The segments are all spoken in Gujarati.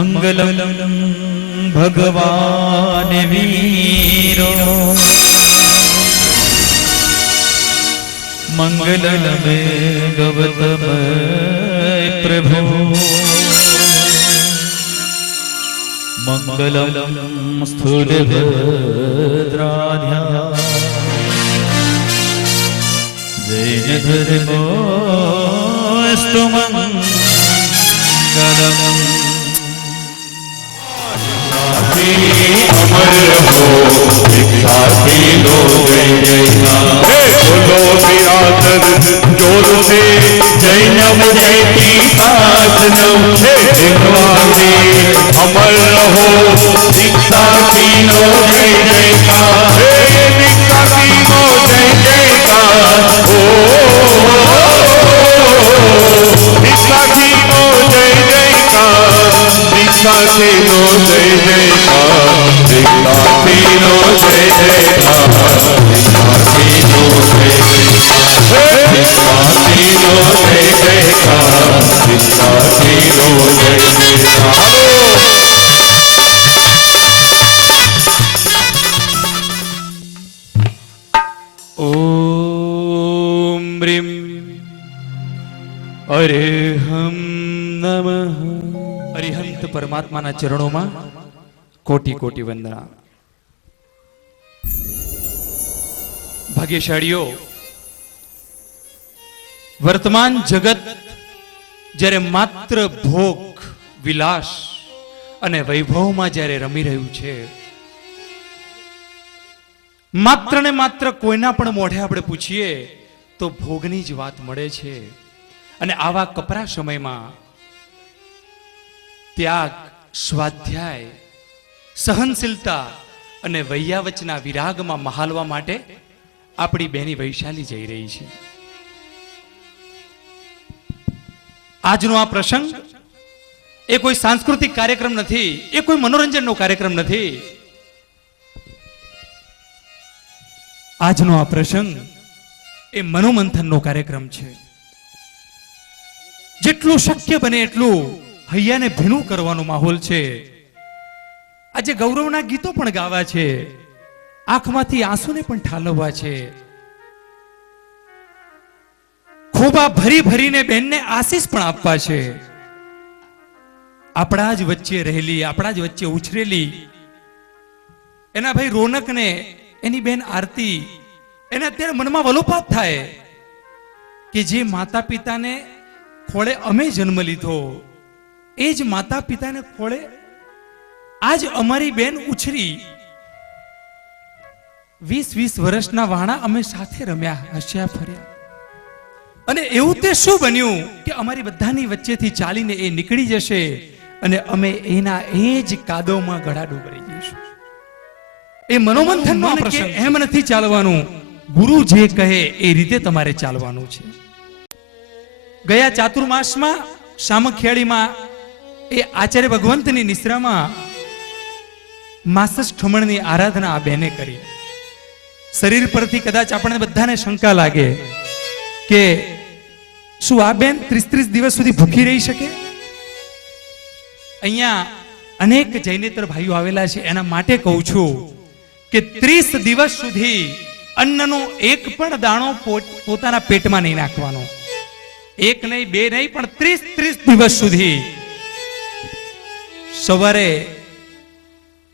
મંગલમ ભગવાન વીરો મંગલમ ગૌતમ પ્રભુ મંગલમ સ્થૂલભદ્રાધ્યા જૈન ધર્મોસ્તુ મંગલમ अमर हो भिक्षार्थी लो जय जयकार बोलो बिरादर जोर से जैनम जयती शासनम भगवाने अमर रहो भिक्षार्थी लो जय जयकार भिक्षार्थी लो जय जयकार ओ भिक्षार्थी लो जय जयकार भिक्षार्थी लो जय जयकार भिक्षार्थी लो जय जयकार भिक्षार्थी लो जय जयकार भिक्षार्थी लो जय जयकार भिक्षार्थी लो जय जयकार ओम ह्रीं अरेहम नमः। अरिहंत परमात्माના ચરણોમાં કોટી કોટી વંદના। ભાગ્યશાળીઓ, વર્તમાન જગત જ્યારે માત્ર ભોગ વિલાસ અને વૈભવમાં જ્યારે રમી રહ્યું છે, માત્ર ને માત્ર કોઈના પણ મોઢે આપણે પૂછીએ તો ભોગની જ વાત મળે છે। અને આવા કપરા સમયમાં ત્યાગ, સ્વાધ્યાય, સહનશીલતા અને વૈયાવચના વિરાગમાં મહાલવા માટે આપણી બેની વૈશાલી જઈ રહી છે। આજનો આ પ્રસંગ એ કોઈ સાંસ્કૃતિક કાર્યક્રમ નથી, એ કોઈ મનોરંજનનો કાર્યક્રમ નથી। આજનો આ પ્રસંગ એ મનોમંથનનો કાર્યક્રમ છે। જેટલું શક્ય બને એટલું હૈયાને ભીનું કરવાનો માહોલ છે। આજે ગૌરવના ગીતો પણ ગાવા છે, આંખમાંથી આંસુને પણ ઠાલવવા છે। ખોબા ભરી ભરીને બેનને આશીષ પણ આપવા છે। આપણા જ વચ્ચે રહેલી, આપણા જ વચ્ચે ઉછરેલી એના ભાઈ રોનકને, એની બેન આરતી, એને અત્યારે મનમાં વલોપાત થાય કે જે માતા પિતાને ખોળે અમે જન્મ લીધો, એ જ માતા પિતાને ખોળે આજ અમારી બેન ઉછરી। 20-20 વર્ષના વાણા અમે સાથે રમ્યા, હસ્યા, ફર્યા, અને એવું તે શું બન્યું કે અમારી બધાની વચ્ચેથી ચાલીને એ નીકળી જશે અને અમે એના એ જ કાદવમાં ગળા ડૂબરી જઈશું। એ મનોમંથનનો પ્રસંગ એમ નથી ચાલવાનું, ગુરુ જે કહે એ રીતે તમારે ચાલવાનું છે। ગયા ચાતુર્માસમાં સામખિયાળીમાં એ આચાર્ય ભગવંતની નિશ્રામાં માસસ ઠમણની આરાધના આ બેને કરી। શરીર પરથી કદાચ આપણને બધાને શંકા લાગે કે શું આ બેન 30-30 દિવસ સુધી ભૂખી રહી શકે? અહીંયા અનેક જૈનેતર ભાઈઓ આવેલા છે, એના માટે કહું છું કે 30 દિવસ સુધી અન્નનો એક પણ દાણો પોતાના પેટમાં નહીં નાખવાનો। એક નહીં, બે નહીં, પણ 30 દિવસ સુધી સવારે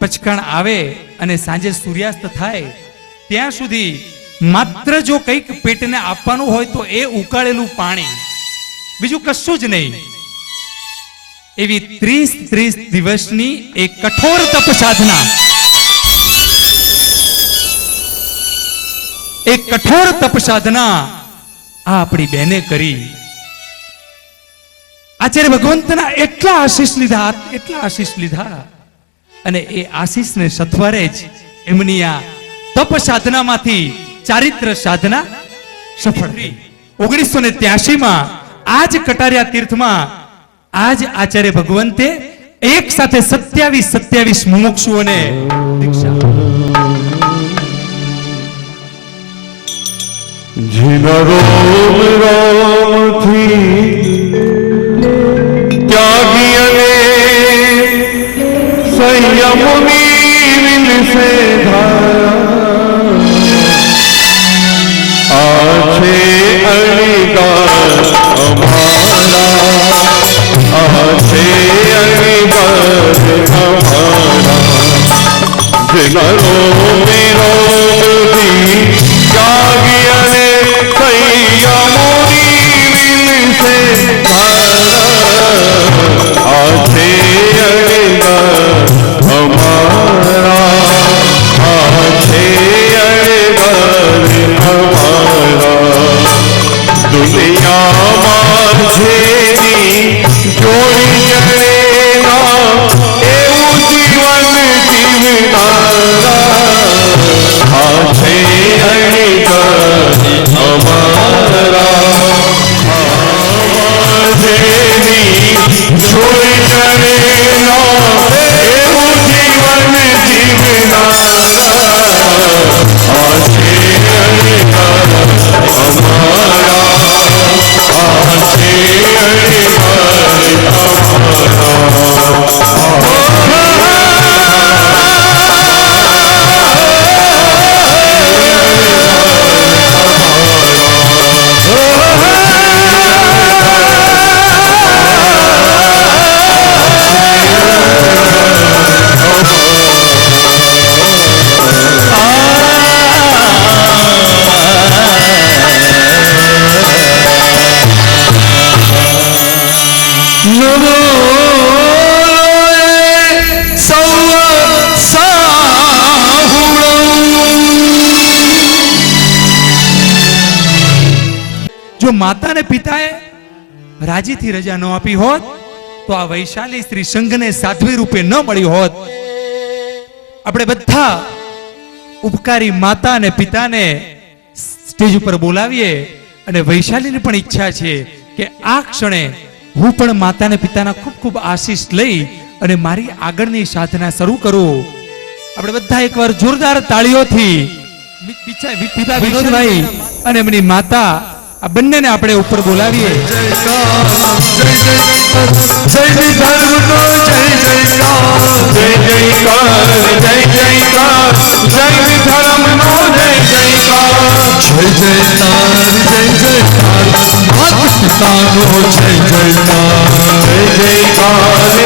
પચકાણ આવે અને સાંજે સૂર્યાસ્ત થાય ત્યાં સુધી માત્ર જો કંઈક પેટને આપવાનું હોય તો એ ઉકાળેલું પાણી, બીજું કશું જ નહીં। એવી 30 દિવસની એક કઠોર તપ સાધના, એક કઠોર તપ સાધના આ આપણી બેને કરી। આચાર્ય ભગવંતના એટલા આશીષ લીધા અને એ આશીષને સત્વરે જ એમની આ તપ સાધનામાંથી ચારિત્ર સાધના સફળ થઈ। 1983માં આજ કટારિયા તીર્થમાં આજ આચાર્ય ભગવંતે એક સાથે 27 મુમુક્ષુઓને દીક્ષા જીના રોમ રામથી ત્યાગી અને નરો મેરો બુદ્ધિ જાગી અને કૈયમોની વિલસે આછે અણગર અમારા આછે અણગર અમારા દુનિયામાં જેની જોડી જડેના એવું જીવન જીવનારા આછે અણગર અમારા જેની જોડી જડેના એવું જીવન જીવનારા આછે અણગર અમારા આછે જો માતા ને પિતાએ રાજીથી રજા ન આપી હોત તો આ વૈશાલી સ્ત્રી સંઘને સાધ્વી રૂપે ન મળી હોત. આપણે બધા ઉપકારી માતા અને પિતાને સ્ટેજ ઉપર બોલાવીએ અને વૈશાલીની પણ ઈચ્છા છે કે આ ક્ષણે હું પણ માતા અને પિતાના ખૂબ ખૂબ આશીષ લઈ અને મારી આગળની સાધના શરૂ કરું. આપણે બધા એકવાર જોરદાર તાળીઓથી પિતા વિનોદભાઈ અને એમની માતા આ બંનેને આપણે ઉપર બોલાવીએ. જય ધર્મનો જય જયકાર જય જયકાર જય જયકાર જય ધર્મનો જય જયકાર જય જયકાર જય જયકાર માતા પિતાનો જય જયકાર જય જયકાર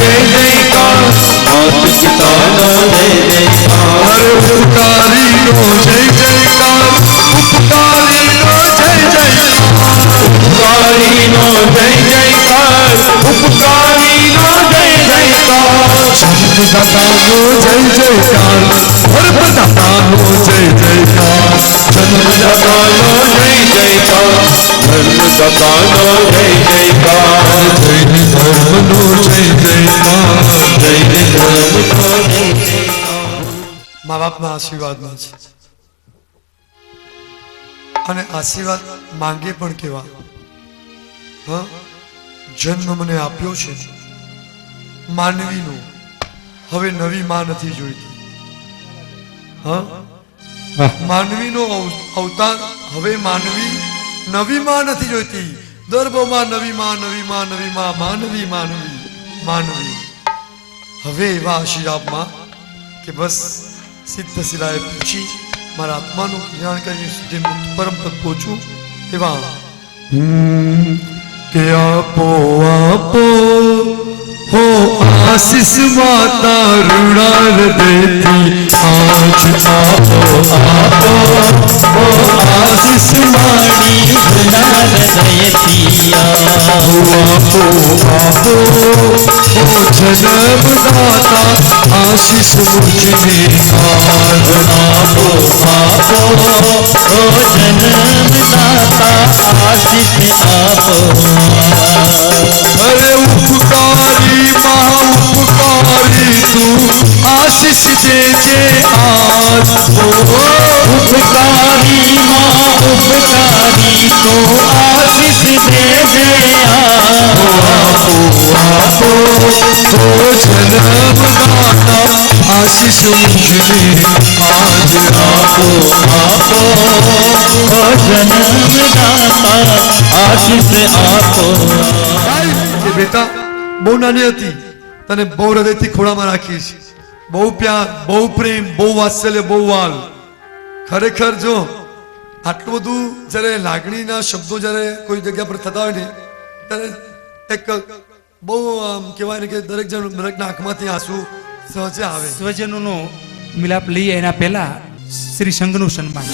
જય જયકાર માતા પિતાનો જય જયકાર ઉપકારીનો જય જયકાર ઉપકારીનો જય જયકાર ઉપકારીનો જય જયકાર ઉપકારીનો જય જયકાર જન્મદાતાનો જય જયકાર ધર્મદાતાનો જય જયકાર જન્મદાતાનો જય જયકાર ધર્મદાતાનો જય જયકાર જૈન ધર્મનો જય જયકાર જૈન ધર્મનો જય જયકાર. મા બાપના આશીર્વાદમાં છે અને આશીર્વાદ માંગે પણ કેવા. હા, જન્મ મને આપ્યો છે માનવીનો, હવે નવી માં નથી જોઈતી. હા, માનવીનો અવતાર, હવે માનવી નવી માં નથી જોઈતી. દર્ભમાં નવી માં, નવી માં, નવી માં, માનવી માનવી માનવી. હવે એવા આશીર્વાદમાં કે બસ સિદ્ધ શિલાએ પૂછી મારા આત્માનું કલ્યાણ કરીને સુધી મુક્ત પરમ પદ પહોંચું એવા કે આપો આપો હો આશીષ માતા ઋણાર દેતી આજ આપો આપો હો આશીષ માણી ઋણાર દેતી આપો આપો હો જન્મદાતા આશીષ મુજને આજ આપો આપો હો જન્મદાતા આશીષ આપો. અરે ઉપકારી મહા ઉપકારી તું આશીષ દેજે આજ. ઉપકારી મહા ઉપકારી તો આશીષ દેજે આજ. આપો આપો તો જન્મદાતા આશીષ મુજને આજ આપો આપો જન્મદાતા આશીષ આપો. કે બેટા બહુ નાની હતી, તને બહુ હૃદયથી ખોળામાં રાખીશ, બહુ પ્યાર, બહુ પ્રેમ, બહુ વાત્સલ્ય, બહુ વાલ. ખરેખર જો આટલું બધું જ્યારે લાગણીના શબ્દો જ્યારે કોઈ જગ્યા પર થતા હોય ને ત્યારે એક બહુ કહેવાય ને કે દરેક નાકમાંથી આંસુ સહજે આવે. સ્વજનોનો મિલાપ લઈએ એના પહેલા શ્રી સંઘનું સન્માન.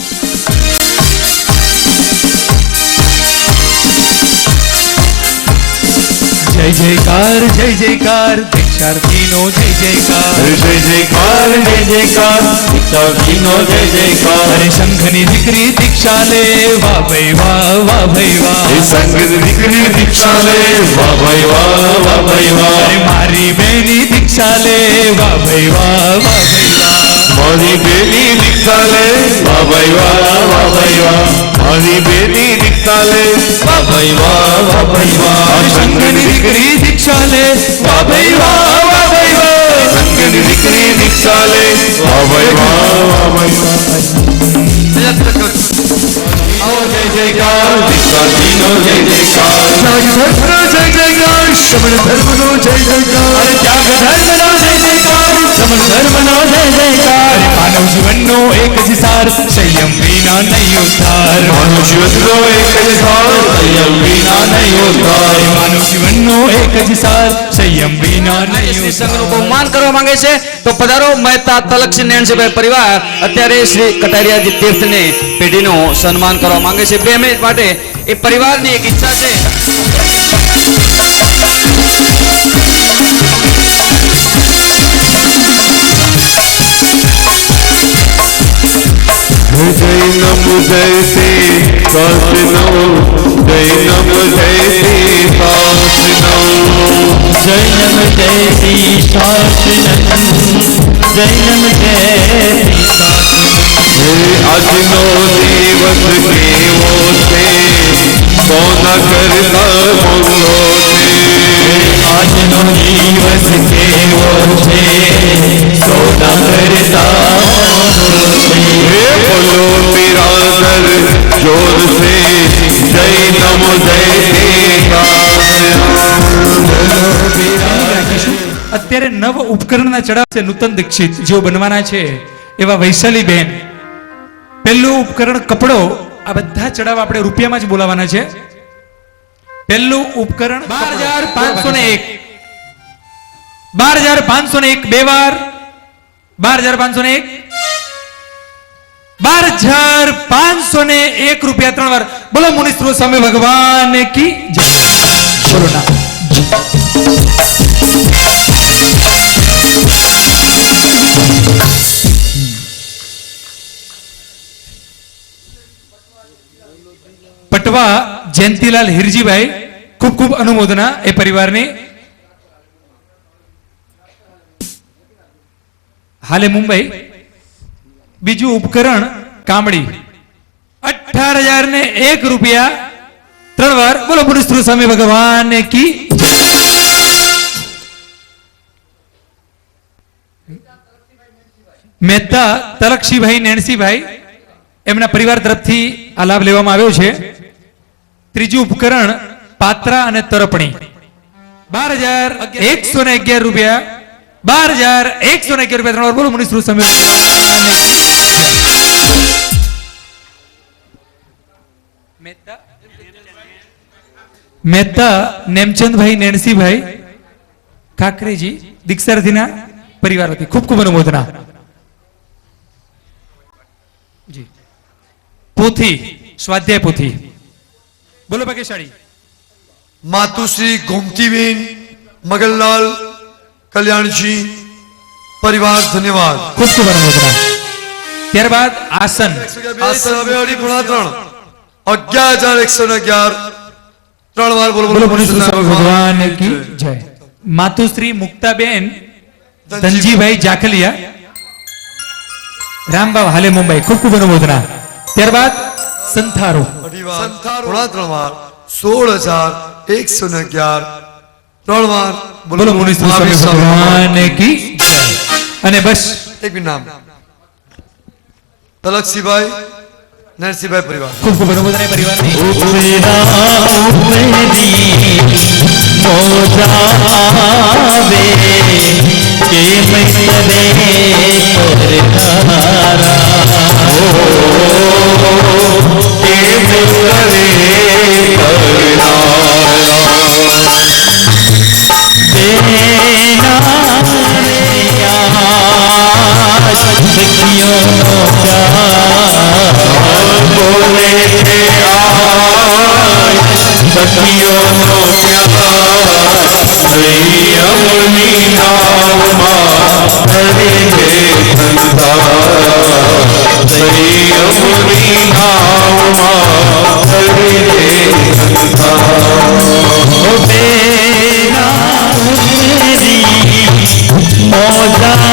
જય જયકાર જય જયકાર દીક્ષાર્થીનો જય જયકાર. જય જયકાર જય જયકાર દીક્ષાર્થીનો જય જયકાર. અરે શંખની દીકરી દીક્ષા લે વાહ ભાઈ વાહ વાહ ભાઈ વાહ. એ સંગીત દીકરી દીક્ષા લે વાહ ભાઈ વાહ વાહ ભાઈ વાહ. અરે મારી બેની દીક્ષા લે વાહ ભાઈ વાહ વાહ ભાઈ વાહ. મારી બેની દીક્ષા લે વાહ ભાઈ વાહ વાહ ભાઈ વાહ. મારી બેની દીક્ષા લે વાહ ભાઈ વાહ વાહ ભાઈ વાહ. શંખની દીકરી દીક્ષા લે વાહ ભાઈ વાહ વાહ ભાઈ વાહ. સંગીત દીકરી દીક્ષા લે વાહ ભાઈ વાહ વાહ ભાઈ વાહ. આવો જય જયકાર દીક્ષાર્થીનો જય જયકાર. જય જયકાર શમણ ધર્મનો જય જયકાર. ત્યાગ ધર્મનો જય જયકાર સમણ ધર્મનો જય જયકાર. માનવ જીવનનો એક જ સાર સંયમ વિના નહીં ઉદ્ધાર. માનવ જીવનનો એક જ સાર સંયમ વિના નહીં ઉદ્ધાર. માનવ જીવનનો એક જ સાર સંયમ વિના નહીં શ્રી ઉદ્ધાર. સંઘનું બહુમાન કરવા માંગે છે તો પધારો મહેતા તલક્ષી નેણસીભાઈ પરિવાર અત્યારે શ્રી કટારિયાજી તીર્થની પેઢીનું સન્માન કરવા માંગે છે. 2 મિનિટ માટે એ પરિવારની એક ઈચ્છા છે. જય નમ જય શ્રી શાસનો જય નમ જય શ્રી શાસનો. જય નમ જય શ્રી શાસનમ જય નમ જય શ્રી શાસનમ. આજનો દિવસ કેવો છે સોના કરતા મોંઘો છે. આજનો દિવસ કેવો છે સોના કરતા હે બોલો બિરાદર જોર સે જય નમ જય શ્રી અત્યારે નવ ઉપકરણના ચડાવ છે. નૂતન દીક્ષિત જેઓ બનવાના છે એવા વૈશાલી બેન. પહેલું ઉપકરણ કપડો. આ બધા ચડાવ આપણે રૂપિયામાં જ બોલાવાના છે. પહેલું ઉપકરણ 12,501 12,501 બે વાર 12,501 12,501 રૂપિયા 3 વાર. બોલો મુનિશ્રો સ્વામી ભગવાન કી જય. બોલો ના. પટવા જયંતિલાલ હિરજીભાઈ ખૂબ ખૂબ અનુમોદના એ પરિવારની. હાલે મુંબઈ. બીજું ઉપકરણ કામડી 18,001 રૂપિયા 3 વાર. બોલો મુનિશ્રો સ્વામી ભગવાન કી જય. મહેતા તલક્ષીભાઈ નેણસીભાઈ એમના પરિવાર તરફથી આ લાભ લેવામાં આવ્યો છે. ત્રીજું ઉપકરણ પાત્રા અને તરપણી 12,111 રૂપિયા 12,111 રૂપિયા 3 વાર. બોલો મુનિશ્રો સ્વામી ભગવાન કી જય. મહેતા નેમચંદભાઈ નેણસીભાઈ કાકરેજી દીક્ષાર્થીના પરિવાર વતી ખૂબ ખૂબ અનુમોદના. જી પોથી સ્વાધ્યાય પોથી. બોલો ભાગ્યશાળી. માતુશ્રી ગોમતીબેન મગનલાલ કલ્યાણજી પરિવાર ધન્યવાદ. ખૂબ ખૂબ અનુમોદના. ત્યારબાદ આસન. આસન હવે અઢી ગુણા 3 11,111 3 વાર. બોલો બોલો મુનિશ્રો સ્વામી ભગવાન કી જય. માતુશ્રી મુક્તાબેન ધનજીભાઈ જાખલિયા રામબાવ હાલે મુંબઈ ખૂબ ખૂબ અનુમોદના. ત્યારબાદ સંથારો. અઢી વાર ગુણા 3 વાર 16,111 3 વાર. બોલો મુનિશ્રો સ્વામી ભગવાન કી જય. અને બસ એક બી નામ તલક્ષીભાઈ નરસિંહભાઈ પરિવાર. ખૂબ ખૂબ અનુમોદના એ પરિવારની. બોલે છે આય સખીઓનો પ્યાર સંયમની નાવમાં હરે છે સંસાર સંયમની નાવમાં હરે છે સંયમની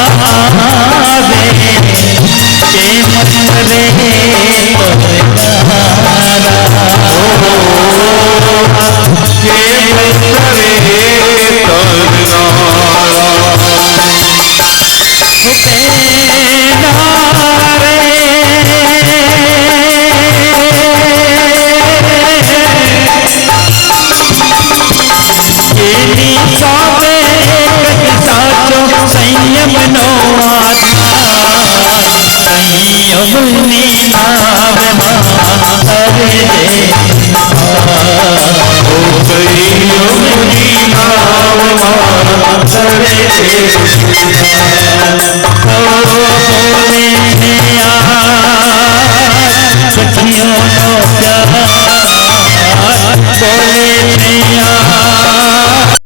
નાવમાં હરે છે